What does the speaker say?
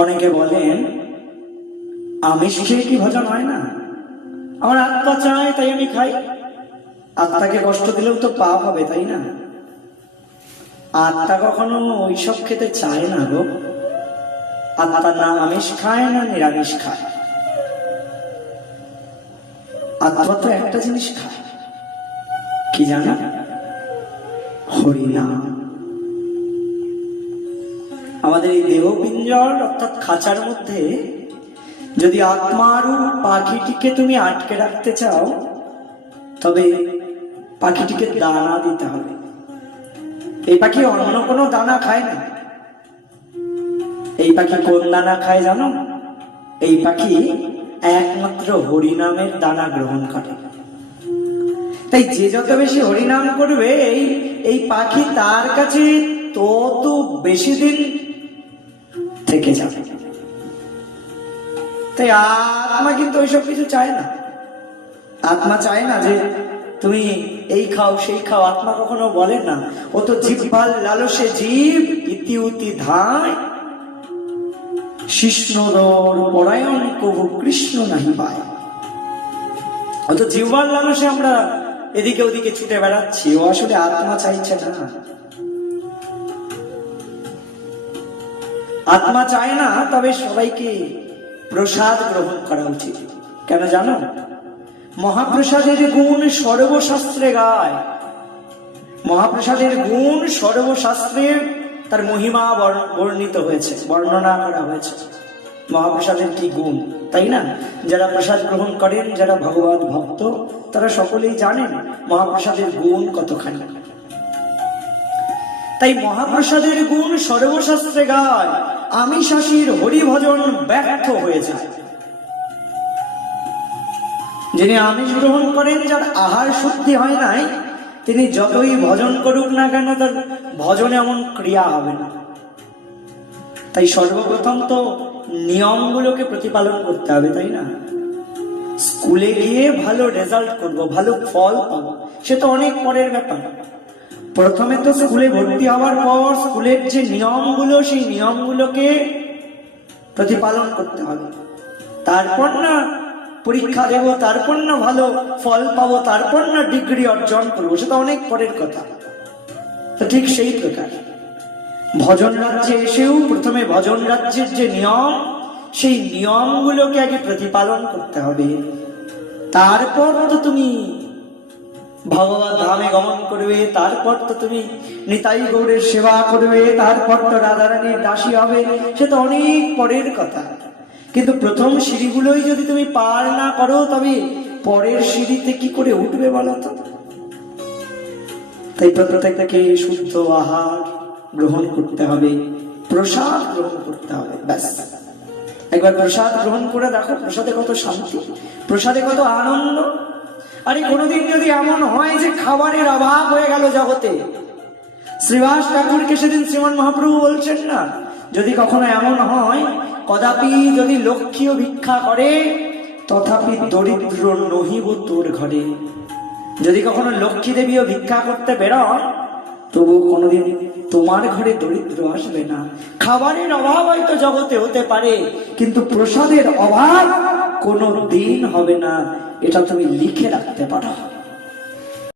অনেকে বলেন আমিষ খেয়ে কি ভজন হয় না? আমার আত্মা চায় তাই আমি খাই। আত্মাকে কষ্ট দিলেও তো পাপ হবে, তাই না? আত্মা কখনো ওইসব খেতে চায় না গো। আত্মা না আমিষ খায় না নিরামিষ খায়, আত্মা তো একটা জিনিস খায়, কি জানা? হরিনাম। আমাদের এই দেহপিঞ্জর অর্থাৎ খাঁচার মধ্যে যদি আত্মারূপ পাখিটিকে তুমি আটকে রাখতে চাও, তবে পাখিটিকে দানা দিতে হবে। এই পাখি অন্য কোনো দানা খায় না। এই পাখি কোন দানা খায় জানো? এই পাখি একমাত্র হরিনামের দানা গ্রহণ করে। তাই যে যত বেশি হরিনাম করবে এই পাখি তার কাছে তত বেশি দিন থেকে যাবে। তাই আত্মা কিন্তু ওইসব কিছু চায় না। আত্মা চায় না যে তুমি এই খাও সেই খাও। আত্মা কখনো বলে না। ও তো জিহ্বার লালসে জীব ইতি উতি ধায়, শিষ্ণদর পরায়ণ কবু কৃষ্ণ নাহি পায়। ও তো জিহ্বার লালসে আমরা এদিকে ওদিকে ছুটে বেড়াচ্ছি। ও আসলে আত্মা চাইছে না। আত্মা চায় না। তবে সবাইকে প্রসাদ গ্রহণ করা উচিত। কেন জানো? মহাপ্রসাদের গুণ সর্বশাস্ত্রে গায়। মহাপ্রসাদের গুণ সর্বশাস্ত্রে তার মহিমা বর্ণিত হয়েছে, বর্ণনা করা হয়েছে। মহাপ্রসাদের কি গুণ, তাই না? যারা প্রসাদ গ্রহণ করেন, যারা ভগবত ভক্ত, তারা সকলেই জানেন মহাপ্রসাদের গুণ কতখানি। তাই মহাপ্রসাদের গুণ সর্বশাস্ত্রে গায়। আমিষাশীর হরিভজন ব্যর্থ হয়ে যায়। যিনি আমিষ গ্রহণ করেন, যার আহার শুদ্ধি হয় নাই, তিনি যতই ভজন করুক না কেন, তার ভজনে এমন ক্রিয়া হবে না। তাই সর্বপ্রথম তো নিয়মগুলোকে প্রতিপালন করতে হবে, তাই না? স্কুলে গিয়ে ভালো রেজাল্ট করব, ভালো ফল পাবো, সে তো অনেক পরের ব্যাপার। প্রথমে তো স্কুলে ভর্তি হওয়ার পর স্কুলের যে নিয়মগুলো, সেই নিয়মগুলোকে প্রতিপালন করতে হবে। তারপর না পরীক্ষা দেব, তারপর না ভালো ফল পাবো, তারপর না ডিগ্রি অর্জন করবো, সেটা অনেক পরের কথা। তো ঠিক সেই প্রকার ভজন রাজ্যে এসেও প্রথমে ভজন রাজ্যের যে নিয়ম, সেই নিয়মগুলোকে আগে প্রতিপালন করতে হবে। তারপর তো তুমি ভগবত ধামে গমন করবে, তারপর তো তুমি নিতাই গৌড়ের সেবা করবে, তারপর তো রাধারানীর দাসী হবে, সে তো অনেক পরের কথা। কিন্তু প্রথম সিঁড়িগুলোই যদি তুমি পার না করো, তবে পরের সিঁড়িতে কি করে উঠবে বলো তো? তাই প্রত্যেককে শুদ্ধ আহার গ্রহণ করতে হবে, প্রসাদ গ্রহণ করতে হবে। ব্যাস, একবার প্রসাদ গ্রহণ করে দেখো, প্রসাদে কত শান্তি, প্রসাদে কত আনন্দ। আরে কোনোদিন যদি এমন হয় যে খাবারের অভাব হয়ে গেল জগতে, শ্রীবাস ঠাকুরকে সেদিন শ্রীমান মহাপ্রভু বলছেন না, যদি কখনো এমন হয়, কদাপি যদি লক্ষ্মীও ভিক্ষা করে, তথাপি দরিদ্র নহিব তোর ঘরে। যদি কখনো লক্ষ্মী দেবীও ভিক্ষা করতে বেরোন, তবু কোনোদিন তোমার ঘরে দরিদ্র আসবে না। খাবারের অভাব হয়তো জগতে হতে পারে, কিন্তু প্রসাদের অভাব কোনো দিন হবে না। এটা তুমি লিখে রাখতে পারো।